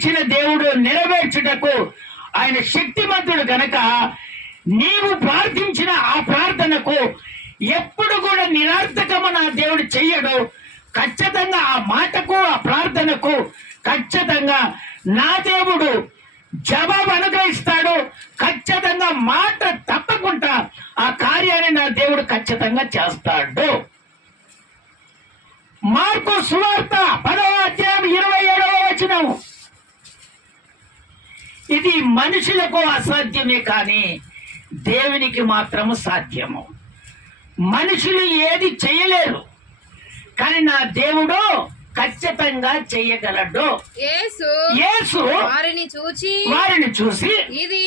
ఇచ్చిన దేవుడు నెరవేర్చుటకు ఆయన శక్తిమంతుడు గనక నీవు ప్రార్థించిన ఆ ప్రార్థనకు ఎప్పుడు కూడా నిరర్థకము నా దేవుడు చెయ్యడు. ఖచ్చితంగా ఆ మాటకు ఆ ప్రార్థనకు ఖచ్చితంగా నా దేవుడు జవాబు అనుగ్రహిస్తాడు. ఖచ్చితంగా మాట తప్పకుండా ఆ కార్యాన్ని నా దేవుడు ఖచ్చితంగా చేస్తాడు. మార్కు సువార్త 10వ అధ్యాయం 27వ వచనం. ఇది మనుషులకు అసాధ్యమే కానీ దేవునికి మాత్రము సాధ్యము. మనుషులు ఏది చేయలేరు కానీ నా దేవుడు ఖచ్చితంగా చేయగలడు. యేసు వారిని చూసి ఇది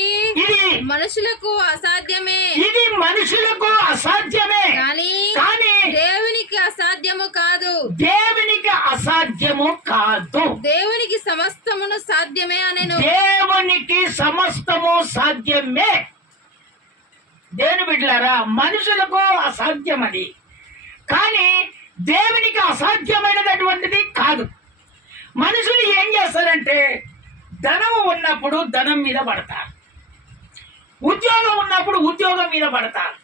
మనుషులకు అసాధ్యమే, ఇది మనుషులకు అసాధ్యమే కానీ దేవునికి అసాధ్యము కాదు, దేవునికి అసాధ్యము కాదు. దేవునికి సమస్తమును సాధ్యమే అనెను. దేవునికి సమస్తము సాధ్యమే. దేవుని బిడ్డలారా, మనుషులకు అసాధ్యమది కానీ దేవునికి అసాధ్యమైనటువంటిది కాదు. మనుషులు ఏం చేస్తారంటే ధనము ఉన్నప్పుడు ధనం మీద పడతారు, ఉద్యోగం ఉన్నప్పుడు ఉద్యోగం మీద పడతారు,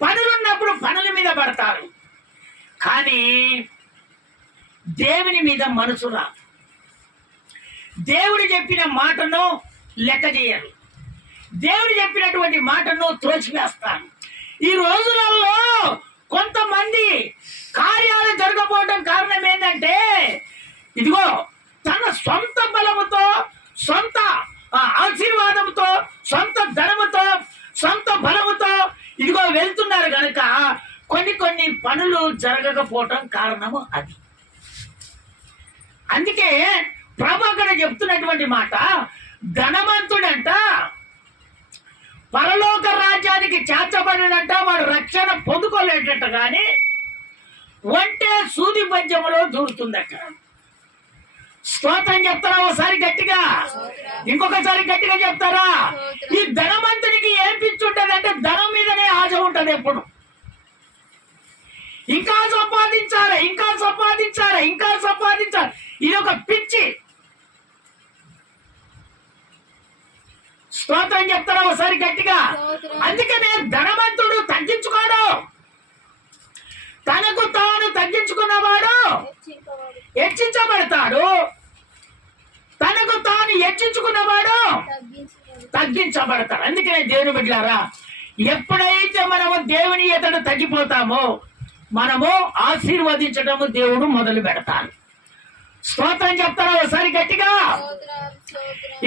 పనులు ఉన్నప్పుడు పనుల మీద పడతారు. కానీ దేవుని మీద మనసు రాదు. దేవుడు చెప్పిన మాటను లెక్క చేయరు. దేవుడు చెప్పినటువంటి మాటను త్రోసివేస్తాను. ఈ రోజులలో కొంతమంది కార్యాలు జరగకపోవడం కారణం ఏంటంటే ఇదిగో తన సొంత బలముతో, సొంత ఆశీర్వాదంతో, సొంత ధనముతో, సొంత బలముతో ఇదిగో వెళ్తున్నారు కనుక కొన్ని పనులు జరగకపోవటం కారణము అది. అందుకే ప్రభు అక్కడ చెప్తున్నటువంటి మాట, ధనవంతుడంట పరలోక రాజ్యానికి చేర్చబడినంట వాడు రక్షణ పొందుకోలేటట్టు కానీ ఒంటే సూది పద్యములో దూరుతుందట. స్తోత్రం చెప్తారా ఒకసారి గట్టిగా, ఇంకొకసారి గట్టిగా చెప్తారా? ఈ ధనవంతునికి ఏం పిచ్చి ఉంటుంది అంటే ధనం మీదనే ఆశ ఉంటుంది ఎప్పుడు. ఇంకా సంపాదించాలి, ఇంకా సంపాదించాలి, ఇంకా సంపాదించాలి, ఇది ఒక పిచ్చి. స్తోత్రం చెప్తారా ఒకసారి గట్టిగా? అందుకనే ధనవంతుడు తగ్గించుకోడు, తనకు తాను తగ్గించుకున్నవాడు హెచ్చించబడతాడు, తనకు తాను హెచ్చించుకున్నవాడు తగ్గించబడతాడు. అందుకనే దేవుని బిడ్డలారా, ఎప్పుడైతే మనము దేవుని ఎదుట తగ్గిపోతామో మనము ఆశీర్వదించడము దేవుడు మొదలు పెడతాడు. స్తోత్రం చెప్తారా ఒకసారి గట్టిగా?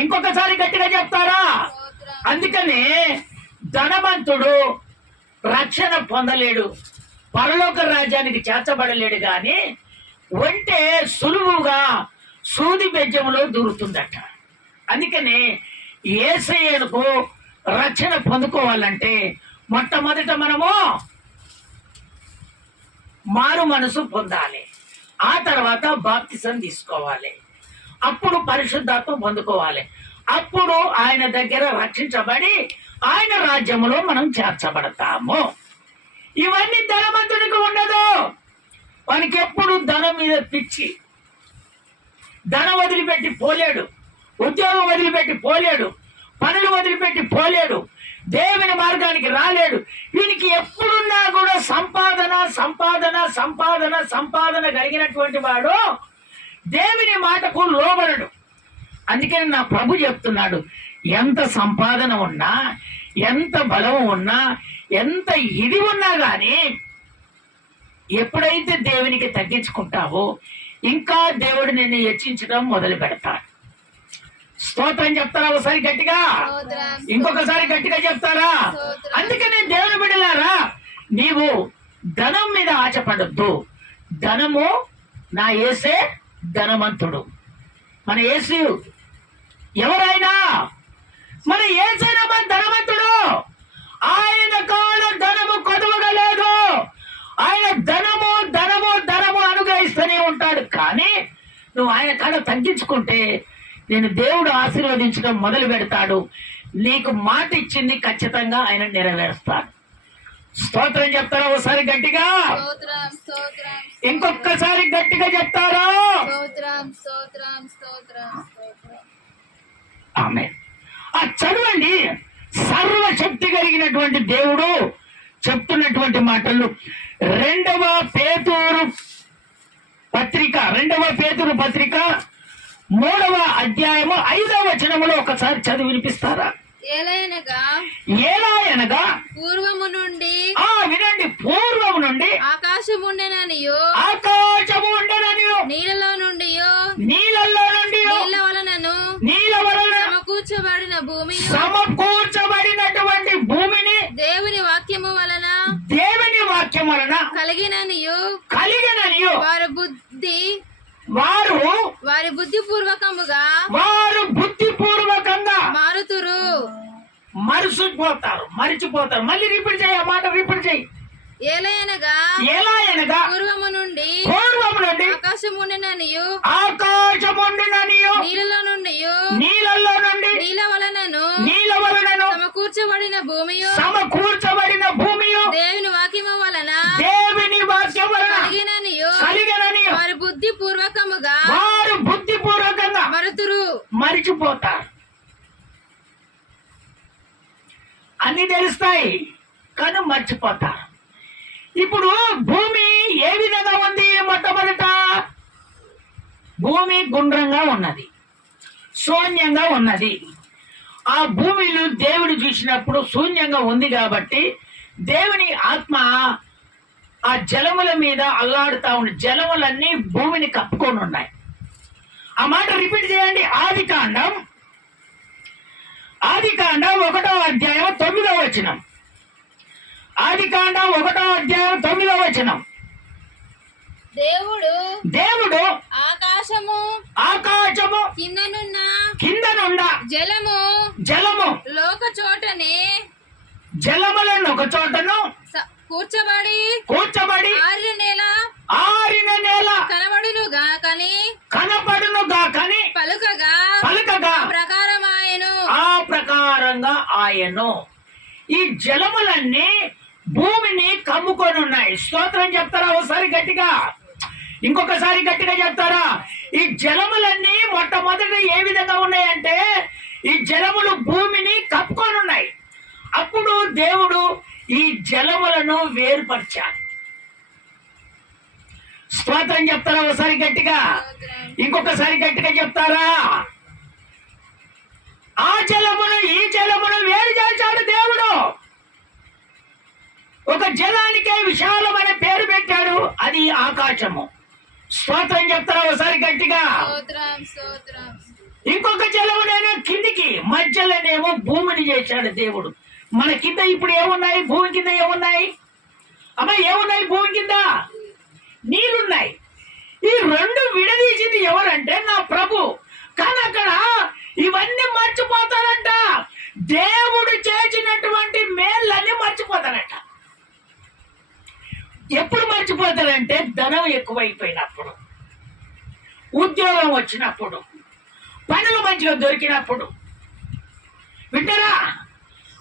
ఇంకొకసారి గట్టిగా చెప్తారా? అందుకనే ధనవంతుడు రక్షణ పొందలేడు, పరలోక రాజ్యానికి చేర్చబడలేడు కానీ ఒంటే సులువుగా సూది బెజ్జములో దూరుతుందట. అందుకనే యేసయ్యకు రక్షణ పొందుకోవాలంటే మొట్టమొదట మనము మారు మనసు పొందాలి, ఆ తర్వాత బాప్తిసం తీసుకోవాలి, అప్పుడు పరిశుద్ధాత్మ పొందుకోవాలి, అప్పుడు ఆయన దగ్గర రక్షించబడి ఆయన రాజ్యములో మనం చేర్చబడతాము. ఇవన్నీ ధనవంతుడికి ఉండదు. వానికి ఎప్పుడు ధనం మీద పిచ్చి. ధనం వదిలిపెట్టి పోలేడు, ఉద్యోగం వదిలిపెట్టి పోలేడు, పనులు వదిలిపెట్టి పోలేడు, దేవుని మార్గానికి రాలేడు. వీనికి ఎప్పుడున్నా కూడా సంపాదన సంపాదన సంపాదన సంపాదన కలిగినటువంటి వాడు దేవుని మాటకు లోబడడు. అందుకని నా ప్రభు చెప్తున్నాడు, ఎంత సంపాదన ఉన్నా, ఎంత బలం ఉన్నా, ఎంత ఇది ఉన్నా కానీ ఎప్పుడైతే దేవునికి తగ్గించుకుంటావో ఇంకా దేవుడు నిన్ను హెచ్చించడం మొదలు పెడతాడు. స్తోత్రం చెప్తారా ఒకసారి గట్టిగా? ఇంకొకసారి గట్టిగా చెప్తారా? అందుకనే దేవుని బిడ్డలారా, నీవు ధనం మీద ఆశపడద్దు. ధనము నా యేసే ధనవంతుడు. మన యేసు ఎవరైనా మన యేసైనా మన ధనవంతుడు. ఆయన కాడ ధనము కొదవగా లేదు. ఆయన ధనము ధనము ధనము అనుగ్రహిస్తూనే ఉంటాడు. కానీ నువ్వు ఆయన కాడ తగ్గించుకుంటే నేను దేవుడు ఆశీర్వదించడం మొదలు పెడతాడు. నీకు మాట ఇచ్చింది ఖచ్చితంగా ఆయన నెరవేరుస్తాడు. స్తోత్రం చెప్తారా ఒకసారి గట్టిగా? స్తోత్రం స్తోత్రం ఇంకొకసారి గట్టిగా చెప్తారా? స్తోత్రం స్తోత్రం స్తోత్రం స్తోత్రం. ఆమేన్. చదవండి. సర్వశక్తి కలిగినటువంటి దేవుడు చెప్తున్నటువంటి మాటలు 2వ పేతురు పత్రిక 3వ అధ్యాయము 5వ వచనములో ఒకసారి చదివి వినిపిస్తారా? ఎలా పూర్వము నుండి వినండి. పూర్వము నుండి ఆకాశము ఉండెననియు నీళ్ళలో నుండి నీళ్ళ వలన సమకూర్చబడినటువంటి భూమిని దేవుని వాక్యము వలన కలిగిననియు వారి బుద్ధిపూర్వకముగా మారుతురు. మరిచిపోతారు. మళ్ళీ రిపీట్ చేయి. ఆ మాట రిపీట్ చేయి. ఎలా అనగా పూర్వము నుండి ఆకాశము ఉండెననియు నీళ్ళలో నుండి నీళ్ళ వలనను సమకూర్చబడిన భూమియు దేవుని వాక్యము వలన కలిగిననియు వారి బుద్ధిపూర్వకముగా మరిచిపోతారు. అన్ని తెలుస్తాయి కానీ మర్చిపోతారు. ఇప్పుడు భూమి ఏ విధంగా ఉంది? మొట్టమొదట భూమి గుండ్రంగా ఉన్నది, శూన్యంగా ఉన్నది. ఆ భూమిలో దేవుడు చూసినప్పుడు శూన్యంగా ఉంది కాబట్టి దేవుని ఆత్మ ఆ జలముల మీద అల్లాడుతా ఉంది. జలములన్నీ భూమిని కప్పుకొని ఉన్నాయి. ఆ మాట రిపీట్ చేయండి. ఆదికాండం 1వ అధ్యాయం 9వ వచనం. ఆదికాండం 1వ అధ్యాయం 9వ వచనం. దేవుడు ఆకాశము కిందనున్న జలము లోక చోటనే జలములను ఒక చోటను కూర్చబడి ఆరిన నేల కనబడును గాకని పలుకగా ఆ ప్రకారంగా ఆయను. ఈ జలములన్నీ భూమిని కమ్ముకొని ఉన్నాయి. స్తోత్రం చెప్తారా ఒకసారి గట్టిగా? ఇంకొకసారి గట్టిగా చెప్తారా? ఈ జలములన్నీ మొట్టమొదట ఏ విధంగా ఉన్నాయంటే ఈ జలములు భూమిని కప్పుకొని ఉన్నాయి. అప్పుడు దేవుడు ఈ జలములను వేరుపరిచాడు. స్తోత్రం చెప్తారా ఒకసారి గట్టిగా? ఇంకొకసారి గట్టిగా చెప్తారా? ఆ జలమును ఈ జలమును వేరు చేశాడు దేవుడు. ఒక జలానికే విశాలమైన పేరు పెట్టాడు, అది ఆకాశము. స్తోత్రం చెప్తారా ఒకసారి గట్టిగా? ఇంకొక జలమునేమో కిందికి, మధ్యలోనేమో భూమిని చేశాడు దేవుడు. మన కింద ఇప్పుడు ఏమున్నాయి? భూమి కింద ఏమున్నాయి? అమ్మా ఏమున్నాయి? భూమి కింద నీళ్ళున్నాయి. ఈ రెండు విడదీసింది ఎవరంటే నా ప్రభు. కానీ అక్కడ ఇవన్నీ మర్చిపోతారంట. దేవుడు చేసినటువంటి మేళ్ళన్నీ మర్చిపోతారట. ఎప్పుడు మర్చిపోతారంటే ధనం ఎక్కువైపోయినప్పుడు, ఉద్యోగం వచ్చినప్పుడు, పనులు మంచిగా దొరికినప్పుడు, వింటారా?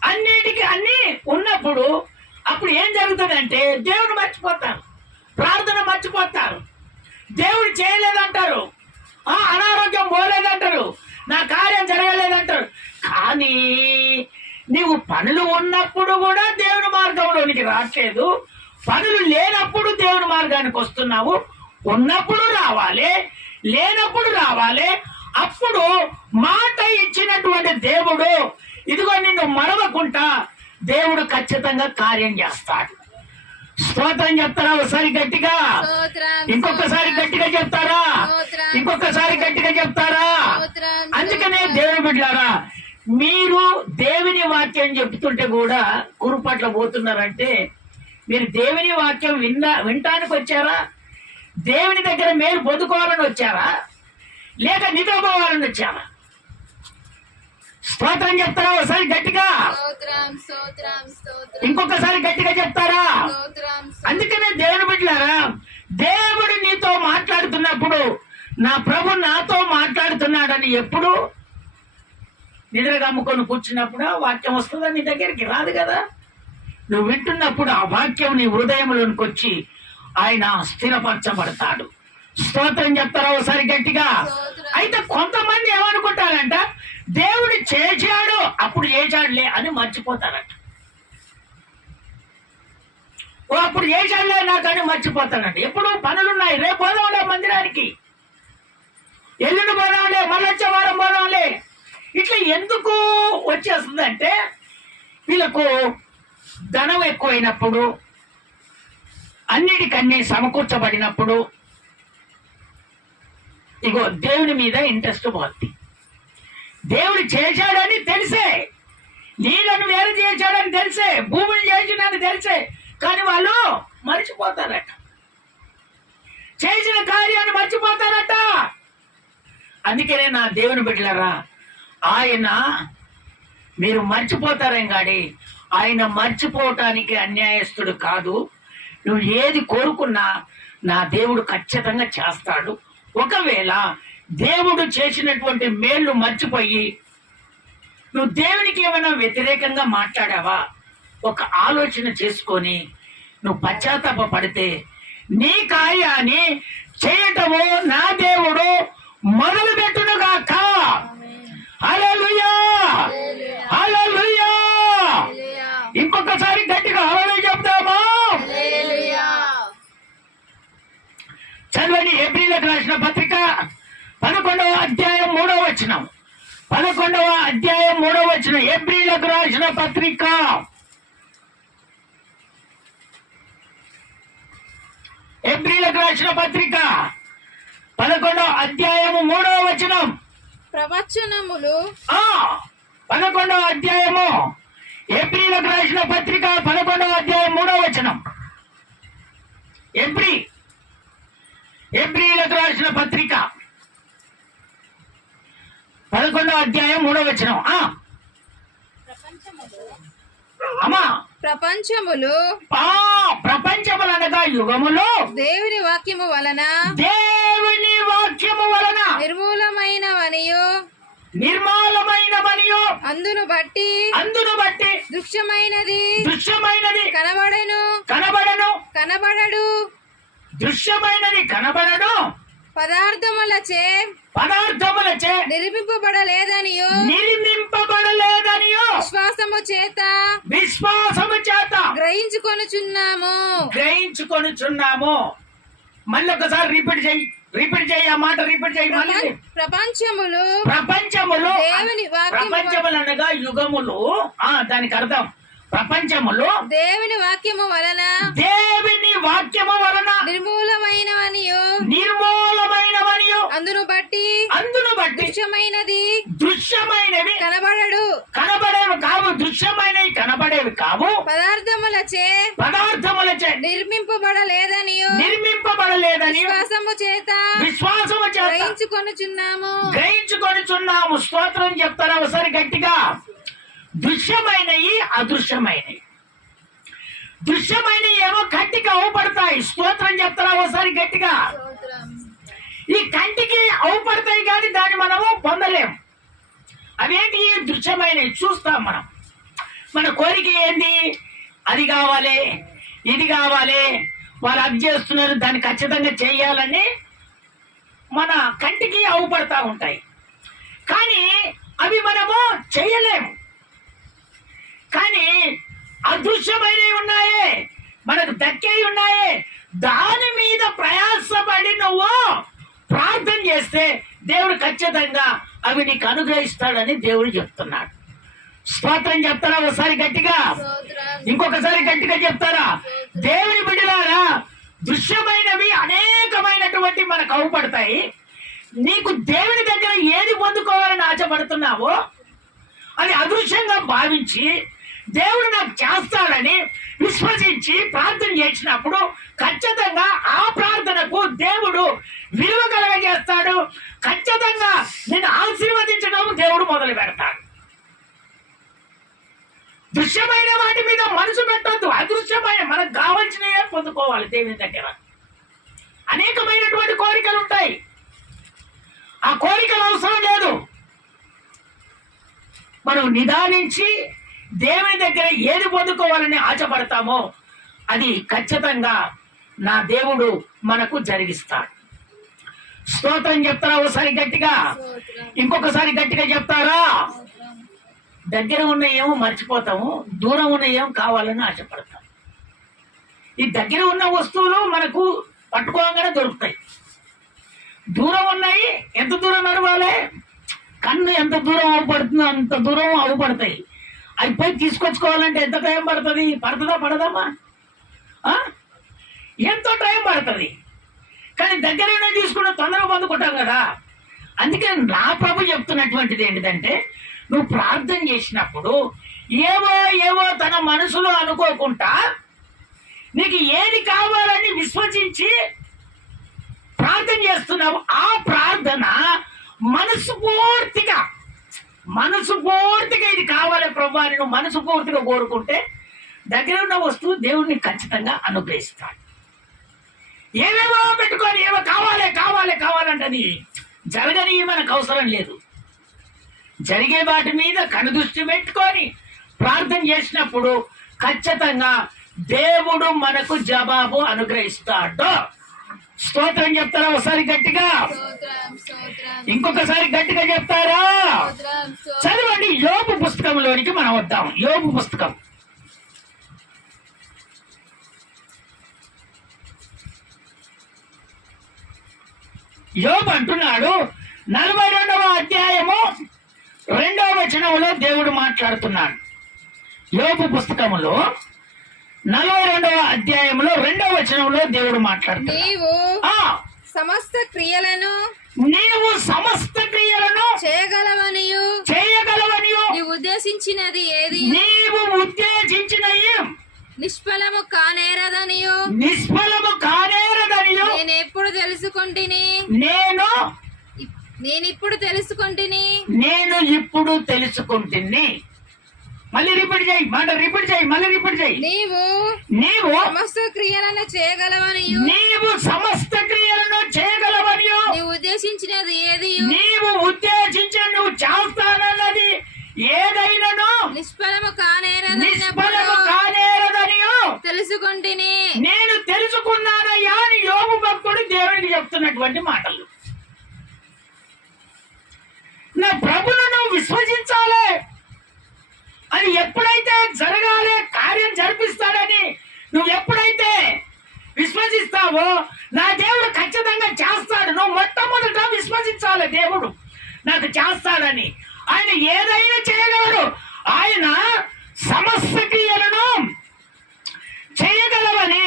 అన్నిటికీ అన్ని ఉన్నప్పుడు అప్పుడు ఏం జరుగుతుందంటే దేవుడు మర్చిపోతారు, ప్రార్థన మర్చిపోతారు, దేవుడు చేయలేదంటారు, అనారోగ్యం పోలేదంటారు, నా కార్యం జరగలేదంటారు. కానీ నీవు పనులు ఉన్నప్పుడు కూడా దేవుని మార్గంలోనికి రావట్లేదు. పనులు లేనప్పుడు దేవుని మార్గానికి వస్తున్నావు. ఉన్నప్పుడు రావాలి, లేనప్పుడు రావాలి. అప్పుడు మాట ఇచ్చినటువంటి దేవుడు ఇదిగో నిన్ను మరవకుండా దేవుడు ఖచ్చితంగా కార్యం చేస్తాడు. స్తోత్రం చెప్తారా ఒకసారి గట్టిగా? ఇంకొకసారి గట్టిగా చెప్తారా? ఇంకొకసారి గట్టిగా చెప్తారా? అందుకనే దేవుని బిడ్డలారా, మీరు దేవుని వాక్యం చెప్తుంటే కూడా కురుపట్ల పోతున్నారంటే మీరు దేవుని వాక్యం వినటానికి వచ్చారా? దేవుని దగ్గర మీరు పొందుకోవాలని వచ్చారా? లేక నిద్రపోవాలని వచ్చారా? స్తోత్రం చెప్తారా ఒకసారి గట్టిగా? ఇంకొకసారి గట్టిగా చెప్తారా? అందుకనే దేవుని బిడ్డలారా, దేవుడు నీతో మాట్లాడుతున్నప్పుడు నా ప్రభు నాతో మాట్లాడుతున్నాడని ఎప్పుడు నిద్రగా అమ్ముకొని కూర్చున్నప్పుడు వాక్యం వస్తుందా? నీ దగ్గరికి రాదు కదా. నువ్వు వింటున్నప్పుడు ఆ వాక్యం నీ హృదయంలోనికి వచ్చి ఆయన స్థిరపరచబడతాడు. స్తోత్రం చెప్తారా ఒకసారి గట్టిగా? అయితే కొంతమంది ఏమనుకుంటారంట, దేవుడు చేశాడు అప్పుడు చేశాడులే అని మర్చిపోతారట. ఓ అప్పుడు చేశాడులే నాకని మర్చిపోతాడంట. ఎప్పుడు పనులున్నాయి, రేపు పోదాంలే మందిరానికి, ఎల్లుండి పోదాంలే, మళ్ళొచ్చే వారం పోదాంలే. ఇట్లా ఎందుకు వచ్చేస్తుందంటే వీళ్ళకు ధనం ఎక్కువైనప్పుడు, అన్నిటికన్నీ సమకూర్చబడినప్పుడు ఇగో దేవుని మీద ఇంట్రెస్ట్ పోతుంది. దేవుడు చేశాడని తెలిసే, నీళ్ళను వేరు చేశాడని తెలిసే, భూమిని చేసినని తెలిసే, కానీ వాళ్ళు మర్చిపోతారట, చేసిన కార్యాన్ని మర్చిపోతారట. అందుకనే నా దేవుని బిడ్డలారా, ఆయన మీరు మర్చిపోతారేం కానీ ఆయన మర్చిపోవటానికి అన్యాయస్తుడు కాదు. నువ్వు ఏది కోరుకున్నా నా దేవుడు ఖచ్చితంగా చేస్తాడు. ఒకవేళ దేవుడు చేసినటువంటి మేళ్ళు మర్చిపోయి నువ్వు దేవునికి ఏమైనా వ్యతిరేకంగా మాట్లాడావా, ఒక ఆలోచన చేసుకొని నువ్వు పశ్చాత్తాప పడితే నీ కార్యాన్ని చేయటము నా దేవుడు మొదలు పెట్టునుగాక. హల్లెలూయా, హల్లెలూయా. ఇంకొకసారి గట్టిగా హల్లెలూయా చెప్తామా? చదవండి హెబ్రీయులకు రాసిన పత్రిక 11వ అధ్యాయం 3వ వచనం. 11వ అధ్యాయం 3వ వచనం. హెబ్రీయులకు రాసిన పత్రిక 11వ అధ్యాయము 3వ వచనం. ప్రవచనములు 11వ అధ్యాయము హెబ్రీయులకు రాసిన పత్రిక 11వ అధ్యాయం 3వ వచనం. హెబ్రీయులకు రాసిన పత్రిక 11వ అధ్యాయం 3వ వచనం. అమ్మా, ప్రపంచములు అనగా యుగములో దేవుని వాక్యము వలన నిర్మూలమైనవనియు అందును బట్టి దృశ్యమైనది కనబడడు పదార్థములచే నిర్మింపబడలేదనియో విశ్వాసము చేత గ్రహించుకొనుచున్నాము. మళ్ళీ ఒకసారి రిపీట్ చేయి ఆ మాట రిపీట్ చేయి. మళ్ళీ ప్రపంచములు అనగా యుగములు. దానికి అర్థం ప్రపంచములు దేవుని వాక్యము వలన నిర్మూలమైనవనియు అందును బట్టి దృశ్యమైనవి కనబడేవి కావు. దృశ్యమైనవి కనబడేవి కావు. పదార్థములచే నిర్మింపబడలేదనియు విశ్వాసము చేత గ్రహించుకొనుచున్నాము. స్తోత్రం చెప్తారా ఒకసారి గట్టిగా? దృశ్యమైనవి అదృశ్యమైనవి. దృశ్యమైనవి ఏమో కంటికి అవుపడతాయి. స్తోత్రం చెప్తారా ఒకసారి గట్టిగా? ఈ కంటికి అవుపడతాయి కానీ దాన్ని మనము పొందలేము. అవేంటి? దృశ్యమైనవి చూస్తాం మనం. మన కోరిక ఏంటి? అది కావాలి, ఇది కావాలి, వాళ్ళు అది చేస్తున్నారు, దాన్ని ఖచ్చితంగా చేయాలని మన కంటికి అవుపడతా ఉంటాయి. కానీ అవి మనము చేయలేము. కానీ అదృశ్యమైనవి ఉన్నాయే, మనకు దక్కేవి ఉన్నాయే, దాని మీద ప్రయాసపడి నువ్వు ప్రార్థన చేస్తే దేవుడు ఖచ్చితంగా అవి నీకు అనుగ్రహిస్తాడని దేవుడు చెప్తున్నాడు. స్తోత్రం చెప్తారా ఒకసారి గట్టిగా? ఇంకొకసారి గట్టిగా చెప్తారా? దేవుని బిడ్డలారా, దృశ్యమైనవి అనేకమైనటువంటి మనకు అవుపడతాయి. నీకు దేవుని దగ్గర ఏది పొందుకోవాలని ఆశపడుతున్నావో అది అదృశ్యంగా భావించి దేవుడు నాకు చేస్తాడని విశ్వసించి ప్రార్థన చేసినప్పుడు ఖచ్చితంగా ఆ ప్రార్థనకు దేవుడు విలువ కలగజేస్తాడు. ఖచ్చితంగా నేను ఆశీర్వదించడం దేవుడు మొదలు పెడతాడు. దృశ్యమైన వాటి మీద మనసు పెట్టొద్దు. అదృశ్యమైన మనకు కావాల్సినవే పొందుకోవాలి దేవుని దగ్గర. అనేకమైనటువంటి కోరికలు ఉంటాయి. ఆ కోరికలు అవసరం లేదు. మనం నిదానించి దేవుని దగ్గర ఏది పొందుకోవాలని ఆశపడతామో అది ఖచ్చితంగా నా దేవుడు మనకు జరిగిస్తాడు. స్తోత్రం చెప్తారా ఒకసారి గట్టిగా? ఇంకొకసారి గట్టిగా చెప్తారా? దగ్గర ఉన్న ఏమో మర్చిపోతాము, దూరం ఉన్న ఏమో కావాలని ఆశపడతాం. ఈ దగ్గర ఉన్న వస్తువులు మనకు పట్టుకోగానే దొరుకుతాయి. దూరం ఉన్నాయి, ఎంత దూరం నడవాలి? కన్ను ఎంత దూరం అవుపడుతుందో అంత దూరం అవుపడతాయి. అవి పోయి తీసుకొచ్చుకోవాలంటే ఎంత టైం పడుతుంది? పడుతుందా పడదమ్మా? ఎంతో టైం పడుతుంది. కానీ దగ్గరైనా తీసుకుంటే తొందరగా పొందుకుంటాం కదా. అందుకే నా ప్రభు చెప్తున్నటువంటిది ఏంటిదంటే, నువ్వు ప్రార్థన చేసినప్పుడు ఏవో తన మనసులో అనుకోకుండా నీకు ఏది కావాలని విశ్వసించి ప్రార్థన చేస్తున్నావు. ఆ ప్రార్థన మనస్ఫూర్తిగా ఇది కావాలి ప్రభు అని నువ్వు మనస్ఫూర్తిగా కోరుకుంటే దగ్గర ఉన్న వస్తువు దేవుడిని ఖచ్చితంగా అనుగ్రహిస్తాడు. ఏవేవో పెట్టుకొని ఏవో కావాలంటది జరగని మనకు అవసరం లేదు. జరిగే వాటి మీద కనుదృష్టి పెట్టుకొని ప్రార్థన చేసినప్పుడు ఖచ్చితంగా దేవుడు మనకు జవాబు అనుగ్రహిస్తాడు. స్తోత్రం చెప్తారా ఒకసారి గట్టిగా? ఇంకొకసారి గట్టిగా చెప్తారా? చదవండి, యోబు పుస్తకంలోనికి మనం వద్దాం. యోబు పుస్తకం యోబు అంటున్నాడు 42వ అధ్యాయము 2వ వచనంలో దేవుడు మాట్లాడుతున్నాడు. యోబు పుస్తకములో 42వ అధ్యాయంలో 2వ వచనంలో దేవుడు మాట్లాడుతున్నాడు. నీవు సమస్త క్రియలను చేయగలవనియు నీవు ఉద్దేశించినది నిష్ఫలము కానేరదనియు నేనిప్పుడు తెలుసుకుంటుని. మళ్ళీ రిపీట్ చేయి, మళ్ళీ రిపీట్ చేయి. నీవు సమస్త క్రియలను చేయగలవనియు నీవు ఉద్దేశించినది నువ్వు చేస్తానన్నది ఏదైనాను నిష్ఫలము కానేరదనియు తెలుసుకుంటుని. నేను తెలుసుకున్నానయ్యా అని యోబు భక్తుడు దేవుడికి చెప్తున్నటువంటి మాటలు. నా ప్రభును నువ్వు విశ్వసించాలి. అది ఎప్పుడైతే జరగాలి, కార్యం జరిపిస్తాడని నువ్వు ఎప్పుడైతే విశ్వసిస్తావో నా దేవుడు ఖచ్చితంగా చేస్తాడు. నువ్వు మొట్టమొదట విశ్వసించాలి, దేవుడు నాకు చేస్తాడని. ఆయన ఏదైనా చేయగలడు. ఆయన సమస్త క్రియలను చేయగలవని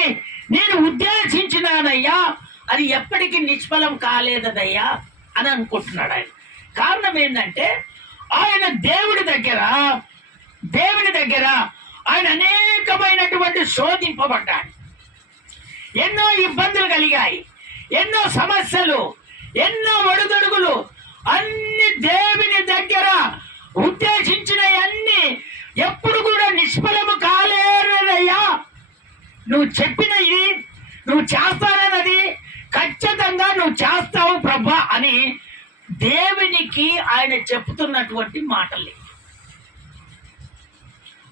నేను ఉద్దేశించినానయ్యా, అది ఎప్పటికీ నిష్ఫలం కాలేదయ్యా అని అనుకుంటున్నాడు ఆయన. కారణం ఏంటంటే ఆయన దేవుడి దగ్గర ఆయన అనేకమైనటువంటి శోధింపబడ్డాడు. ఎన్నో ఇబ్బందులు కలిగాయి, ఎన్నో సమస్యలు, ఎన్నో ఒడిదొడుగులు. అన్ని దేవుని దగ్గర ఉద్దేశించినవన్నీ ఎప్పుడు కూడా నిష్ఫలము కాలేరయ్యా. నువ్వు చెప్పినది నువ్వు చేస్తానన్నది ఖచ్చితంగా నువ్వు చేస్తావు ప్రభా అని దేవునికి ఆయన చెప్తున్నటువంటి మాటలే.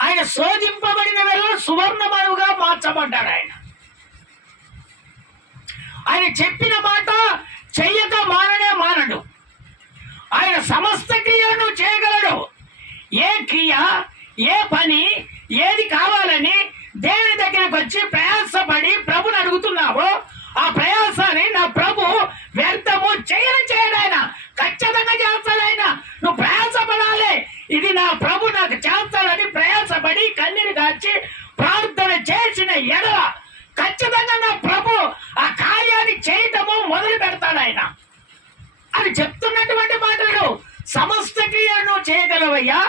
ఆయన శోధింపబడిన వేళ సువర్ణమనుగా మార్చబడ్డాడు. ఆయన చెప్పిన మాట చెయ్యక మానడు. ఆయన సమస్త క్రియలను చేయగలడు. ఏ క్రియ, ఏ పని, ఏది కావాలని దేవుని దగ్గరకు వచ్చి ప్రయాసపడి ప్రభుని అడుగుతున్నావో ఆ ప్రయాసాన్ని నా ప్రభు వ్యర్థము చేయడు. ఆయన ఖచ్చితంగా చేస్తాడు. ఆయన నువ్వు ప్రయాసపడాలి, ఇది నా ప్రభు నాకు చేస్తాడని ప్రయాసపడి కన్నీరు కాచి ప్రార్థన చేసిన ఎడల ఖచ్చితంగా నా ప్రభు ఆ కార్యాన్ని చేయటము మొదలు పెడతాడు. ఆయన అని చెప్తున్నటువంటి మాటలు. సమస్త క్రియను చేయగలవయ్యా,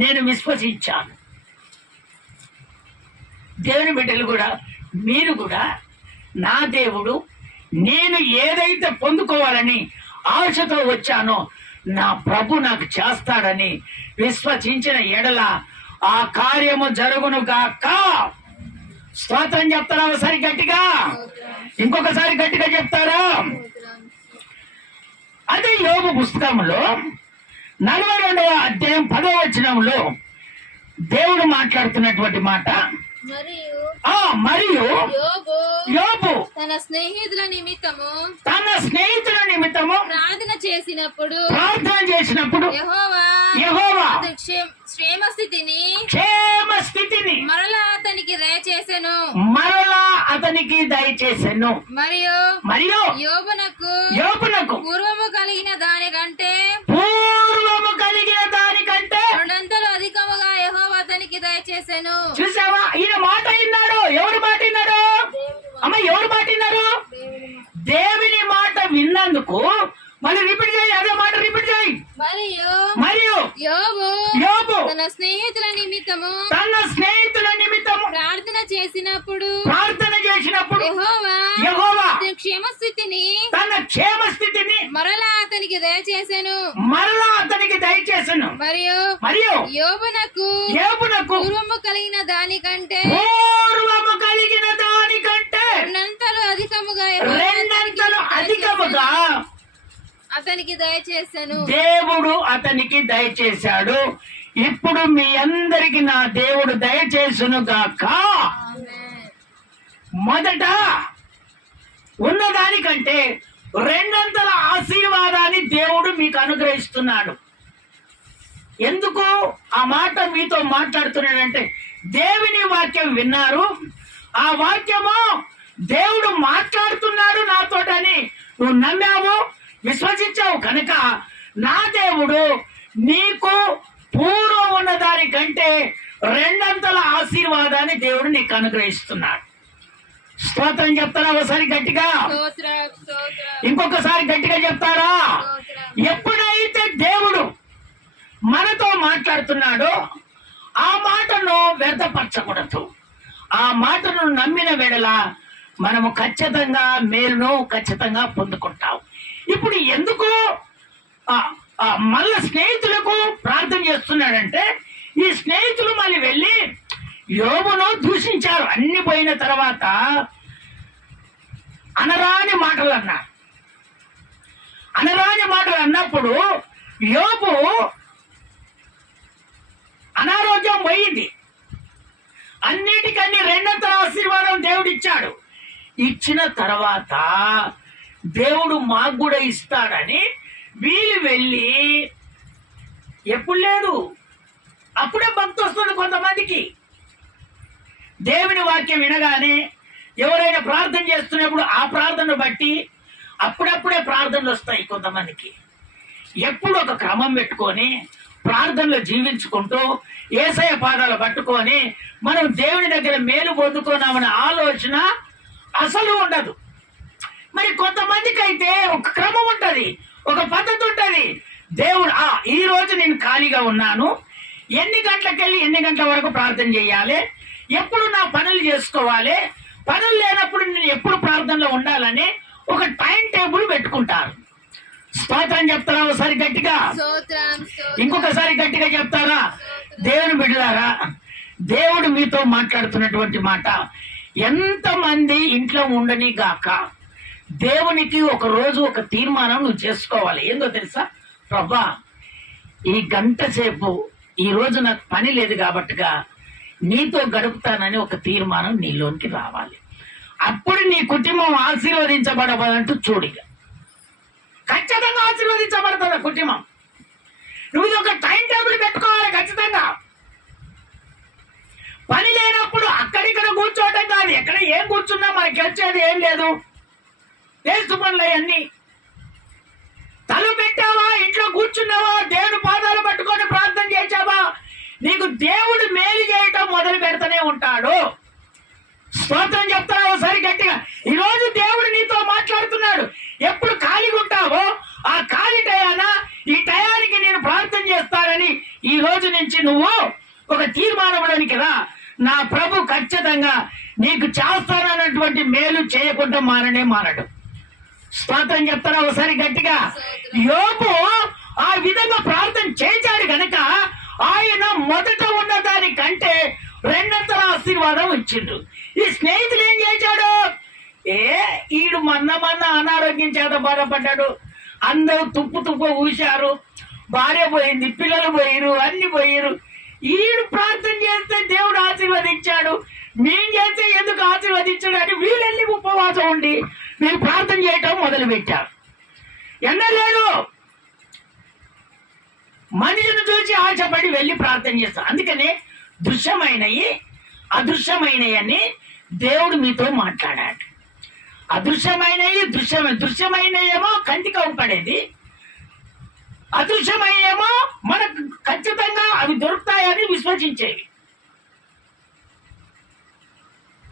నేను విశ్వసించాను. దేవుని బిడ్డలు కూడా, మీరు కూడా నా దేవుడు నేను ఏదైతే పొందుకోవాలని ఆశతో వచ్చానో నా ప్రభు నాకు చేస్తాడని విశ్వసించిన ఎడల ఆ కార్యము జరుగును గాక. స్తోత్రం చెప్తారా ఒకసారి గట్టిగా? ఇంకొకసారి గట్టిగా చెప్తారా? అదే యోబు పుస్తకంలో 42వ అధ్యాయం 10వ వచనంలో దేవుడు మాట్లాడుతున్నటువంటి మాట. మరియు యోబు తన స్నేహితుల నిమిత్తము ప్రార్థన చేసినప్పుడు యెహోవా క్షేమ స్థితిని మరలా అతనికి దయచేసెను. మరియు యోబునకు పూర్వము కలిగిన దానికంటే రెండంతలు అధికముగా యెహోవా అతనికి దయచేసెను. చూసావా, ఈయన మాట విన్నాడు. ఎవరు మాట విన్నాడు అమ్మ? ఎవరు మాట విన్నారు? దేవుని మాట విన్నందుకు మళ్ళీ రిపీట్ చేయి, అదే మాట రిపీట్ చేయి. మరియు యోబు తన స్నేహితుల నిమిత్తము ప్రార్థన చేసినప్పుడు యెహోవా తన క్షేమ స్థితిని మరలా అతనికి దయచేసెను. మరియు యోబునకు పూర్వము కలిగిన దానికంటే రెండంతలు అధికముగా అతనికి దయచేశాను. దేవుడు అతనికి దయచేశాడు. ఇప్పుడు మీ అందరికి నా దేవుడు దయచేసును గాక. మొదట ఉన్నదానికంటే రెండంతల ఆశీర్వాదాన్ని దేవుడు మీకు అనుగ్రహిస్తున్నాడు. ఎందుకు ఆ మాట మీతో మాట్లాడుతున్నాడంటే, దేవుని వాక్యం విన్నారు, ఆ వాక్యము దేవుడు మాట్లాడుతున్నాడు నాతోటని నువ్వు నమ్మావు, విశ్వసించావు కనుక నా దేవుడు నీకు పూర్వం ఉన్న దానికంటే రెండంతల ఆశీర్వాదాన్ని దేవుడు నీకు అనుగ్రహిస్తున్నాడు. స్తోత్రం చెప్తారా ఒకసారి గట్టిగా? ఇంకొకసారి గట్టిగా చెప్తారా? ఎప్పుడైతే దేవుడు మనతో మాట్లాడుతున్నాడో ఆ మాటను వ్యర్థపరచకూడదు. ఆ మాటను నమ్మిన వేళల మనము ఖచ్చితంగా మేలును ఖచ్చితంగా పొందుకుంటాం. ఇప్పుడు ఎందుకు మళ్ళీ స్నేహితులకు ప్రార్థన చేస్తున్నాడంటే, ఈ స్నేహితులు మళ్ళీ వెళ్ళి యోబును దూషించారు. అన్ని పోయిన తర్వాత అనరాని మాటలు అన్నప్పుడు యోబు అనారోగ్యం పోయింది. అన్నిటికన్నీ రెండంతల ఆశీర్వాదం దేవుడు ఇచ్చాడు. ఇచ్చిన తర్వాత దేవుడు మాకు కూడా ఇస్తాడని వీళ్ళు వెళ్ళి, ఎప్పుడు లేదు అప్పుడే భక్తి వస్తుంది కొంతమందికి. దేవుని వాక్యం వినగానే ఎవరైనా ప్రార్థన చేస్తున్నప్పుడు ఆ ప్రార్థన బట్టి అప్పుడప్పుడే ప్రార్థనలు వస్తాయి కొంతమందికి. ఎప్పుడు ఒక క్రమం పెట్టుకొని ప్రార్థనలు జీవించుకుంటూ యేసయ్య పాదాలు పట్టుకొని మనం దేవుని దగ్గర మేలు పొందుకున్నామనే ఆలోచన అసలు ఉండదు. మరి కొంతమందికి అయితే ఒక క్రమం ఉంటది, ఒక పద్ధతి ఉంటది. దేవుడు ఈ రోజు నేను ఖాళీగా ఉన్నాను, ఎన్ని గంటలకెళ్ళి ఎన్ని గంటల వరకు ప్రార్థన చేయాలి, ఎప్పుడు నా పనులు చేసుకోవాలి, పనులు లేనప్పుడు నేను ఎప్పుడు ప్రార్థనలో ఉండాలని ఒక టైం టేబుల్ పెట్టుకుంటారు. స్తోత్రం చెప్తారా ఒకసారి గట్టిగా? ఇంకొకసారి గట్టిగా చెప్తారా? దేవుని బిడ్డలారా, దేవుడు మీతో మాట్లాడుతున్నటువంటి మాట, ఎంతమంది ఇంట్లో ఉండని గాక దేవునికి ఒక రోజు ఒక తీర్మానం నువ్వు చేసుకోవాలి. ఏందో తెలుసా? ప్రభా, ఈ గంట సేపు ఈ రోజు నాకు పని లేదు కాబట్టిగా నీతో గడుపుతానని ఒక తీర్మానం నీలోనికి రావాలి. అప్పుడు నీ కుటుంబం ఆశీర్వదించబడబడంటూ చూడిగా ఖచ్చితంగా ఆశీర్వదించబడుతుంది కుటుంబం. నువ్వు ఒక టైం టేబుల్ పెట్టుకోవాలి ఖచ్చితంగా. పని లేనప్పుడు అక్కడిక్కడ కూర్చోవటం కాదు, ఎక్కడ ఏం కూర్చున్నా మనకి వచ్చేది ఏం లేదు. వేస్తు పనులు అవన్నీ. తలు పెట్టావా, ఇంట్లో కూర్చున్నావా, దేవుడు పాదాలు పట్టుకొని ప్రార్థన చేసావా, నీకు దేవుడు మేలు చేయటం మొదలు పెడతానే ఉంటాడు. స్తోత్రం చెప్తారా ఒకసారి గట్టిగా? ఈరోజు దేవుడు నీతో మాట్లాడుతున్నాడు. ఎప్పుడు ఖాళీగా ఉంటావో ఆ ఖాళీ టయాన ఈ టయానికి నేను ప్రార్థన చేస్తానని ఈ రోజు నుంచి నువ్వు ఒక తీర్మానంలోనికి రా. నా ప్రభు ఖచ్చితంగా నీకు చేస్తానన్నటువంటి మేలు చేయకుండా మానడు. స్తోత్రం చెప్తారా ఒకసారి గట్టిగా? యోబు ఆ విధంగా ప్రార్థన చేశాడు గనక ఆయన మొదట ఉన్న దానికంటే రెండంతల ఆశీర్వాదం ఇచ్చిండు. ఈ స్నేహితులు ఏం చేశాడు? ఈడు మొన్న అనారోగ్యం చేత బాధపడ్డాడు, అందరూ తుప్పు ఊశారు, భార్య పోయింది, పిల్లలు పోయిరు, అన్ని పోయిరు. వీడు ప్రార్థన చేస్తే దేవుడు ఆశీర్వదించాడు, మేము చేస్తే ఎందుకు ఆశీర్వదించాడు అని వీళ్ళెళ్ళి ఉపవాసం ఉండి మీరు ప్రార్థన చేయటం మొదలు పెట్టారు. ఎన్నలేదు మనిషిని చూసి ఆశపడి వెళ్ళి ప్రార్థన చేస్తారు. అందుకనే దృశ్యమైనవి అదృశ్యమైనవి దేవుడు మీతో మాట్లాడాడు. అదృశ్యమైనవి దృశ్యమైనయేమో కంటికి అవుపడేది, అదృశ్యమైనయేమో మనకు ఖచ్చితంగా అవి దొరుకుతాయని విశ్వసించేవి.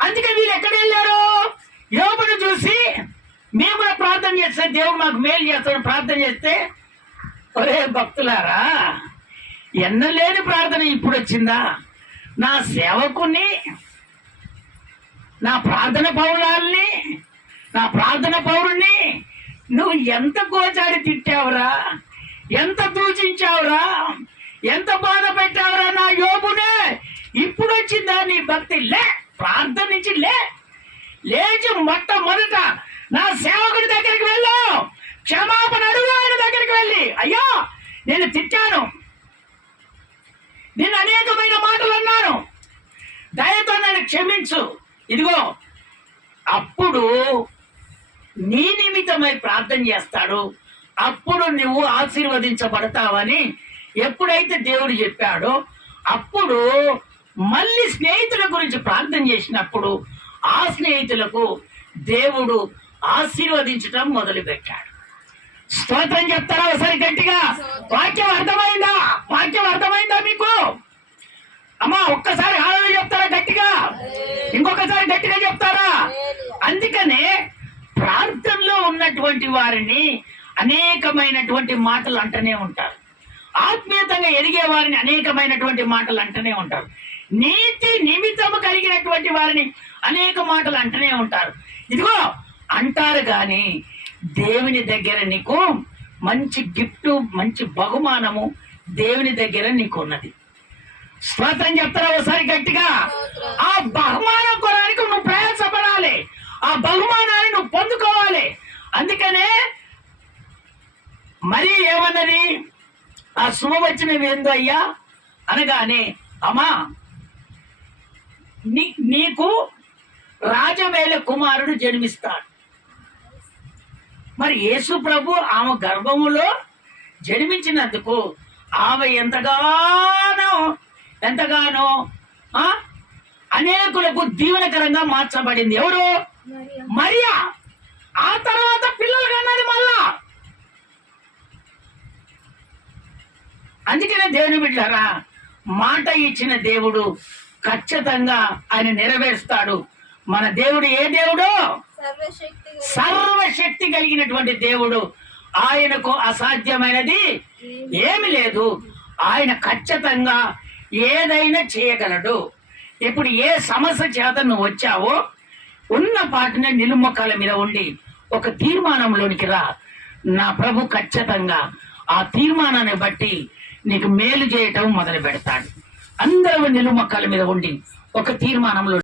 అందుకే వీళ్ళు ఎక్కడ వెళ్ళారు? యోబును చూసి మేము కూడా ప్రార్థన చేస్తే దేవుడు మాకు మేలు చేస్తాడు ప్రార్థన చేస్తే, ఒరే భక్తులారా, ఎన్నలేని ప్రార్థన ఇప్పుడు వచ్చిందా? నా సేవకుని, నా ప్రార్థన పౌరుణ్ణి నువ్వు ఎంత గోచారి తిట్టావురా, ఎంత దూషించావురా, ఎంత బాధ పెట్టావురా నా యోబునే. ఇప్పుడు వచ్చిందా నీ భక్తి? లే, ప్రార్థన నుంచి లేచి మొట్టమొదట నా సేవకుడి దగ్గరికి వెళ్ళు, క్షమాపణ అడుగు. ఆయన దగ్గరికి వెళ్ళి, అయ్యా నేను తిట్టాను, నేను అనేకమైన మాటలు అన్నాను, దయతో నన్ను క్షమించు. ఇదిగో అప్పుడు నీ నిమిత్తమై ప్రార్థన చేస్తాడు, అప్పుడు నువ్వు ఆశీర్వదించబడతావని ఎప్పుడైతే దేవుడు చెప్పాడో అప్పుడు మళ్ళీ స్నేహితుల గురించి ప్రార్థన చేసినప్పుడు ఆ స్నేహితులకు దేవుడు ఆశీర్వదించటం మొదలు పెట్టాడు. స్తోత్రం చెప్తారా ఒకసారి గట్టిగా? వాక్యం అర్థమైందా మీకు? అమ్మా ఒక్కసారి హాలలో చెప్తారా గట్టిగా? ఇంకొకసారి గట్టిగా చెప్తారా? అందుకనే ప్రార్థనలో ఉన్నటువంటి వారిని అనేకమైనటువంటి మాటలు అంటూనే ఉంటారు, ఆత్మీయతంగా ఎదిగే వారిని అనేకమైనటువంటి మాటలు అంటూనే ఉంటారు, నీతి నిమిత్తము కలిగినటువంటి వారిని అనేక మాటలు అంటూనే ఉంటారు. ఇదిగో అంటారు కానీ దేవుని దగ్గర నీకు మంచి గిఫ్ట్, మంచి బహుమానము దేవుని దగ్గర నీకు ఉన్నది. స్తోత్రం చెప్తారా ఒకసారి గట్టిగా? ఆ బహుమానం కొనడానికి నువ్వు ప్రయాసపడాలి, ఆ బహుమానాన్ని నువ్వు పొందుకోవాలి. అందుకనే మరి ఏమన్నది? ఆ శుభవచనం ఏందో అయ్యా అనగానే, అమ్మా నీకు రాజవేల కుమారుడు జన్మిస్తాడు. మరి యేసు ప్రభు ఆమె గర్భములో జన్మించినందుకు ఆమె ఎంతగానో అనేకులకు దీవెనకరంగా మార్చబడింది. ఎవరు? మరియా. ఆ తర్వాత పిల్లలు కన్నది మళ్ళా. అందుకనే దేవుని బిడ్డలారా, మాట ఇచ్చిన దేవుడు ఖచ్చితంగా ఆయన నెరవేరుస్తాడు. మన దేవుడు ఏ దేవుడు? సర్వశక్తి కలిగినటువంటి దేవుడు. ఆయనకు అసాధ్యమైనది ఏమి లేదు. ఆయన ఖచ్చితంగా ఏదైనా చేయగలడు. ఇప్పుడు ఏ సమస్య చేత నువ్వు వచ్చావో ఉన్న పాటనే నిలుమొక్కల మీద ఉండి ఒక తీర్మానంలోనికి రా. నా ప్రభు ఖచ్చితంగా ఆ తీర్మానాన్ని బట్టి నీకు మేలు చేయటం మొదలు పెడతాడు. అందరూ నిలుమొక్కల మీద ఉండి ఒక తీర్మానంలో